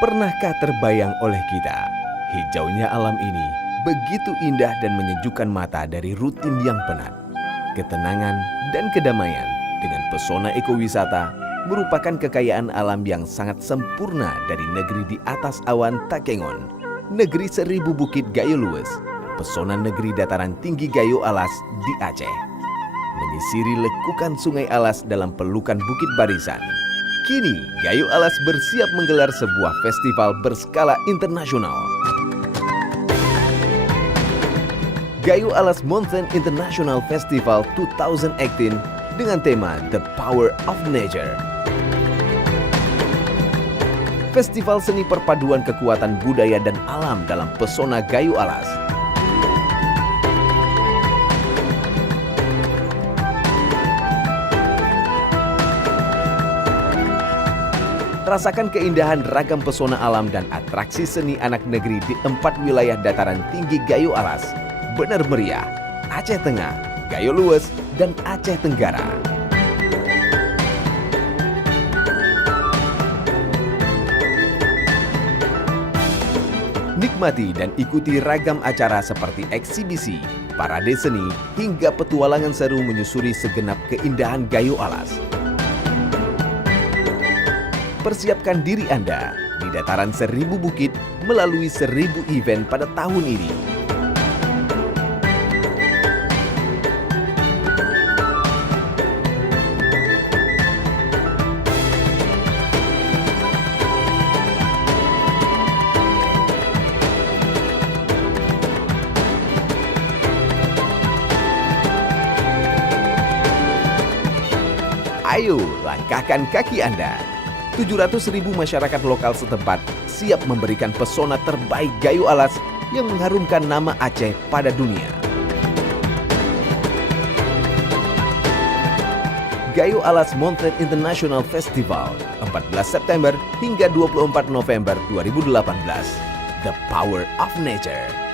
Pernahkah terbayang oleh kita, hijaunya alam ini begitu indah dan menyejukkan mata dari rutin yang penat. Ketenangan dan kedamaian dengan pesona ekowisata merupakan kekayaan alam yang sangat sempurna dari negeri di atas awan Takengon, negeri seribu bukit Gayo Luwes, pesona negeri dataran tinggi Gayo Alas di Aceh. Menyisiri lekukan sungai Alas dalam pelukan Bukit Barisan. Kini, Gayo Alas bersiap menggelar sebuah festival berskala internasional. Gayo Alas Mountain International Festival 2018 dengan tema The Power of Nature. Festival seni perpaduan kekuatan budaya dan alam dalam pesona Gayo Alas. Rasakan keindahan ragam pesona alam dan atraksi seni anak negeri di 4 wilayah dataran tinggi Gayo Alas. Benar meriah, Aceh Tengah, Gayo Luwes, dan Aceh Tenggara. Nikmati dan ikuti ragam acara seperti eksibisi, parade seni, hingga petualangan seru menyusuri segenap keindahan Gayo Alas. Persiapkan diri Anda di dataran 1000 bukit melalui 1000 event pada tahun ini. Ayo, langkahkan kaki Anda. 700.000 masyarakat lokal setempat siap memberikan pesona terbaik Gayo Alas yang mengharumkan nama Aceh pada dunia. Gayo Alas Mountain International Festival 14 September hingga 24 November 2018. The Power of Nature.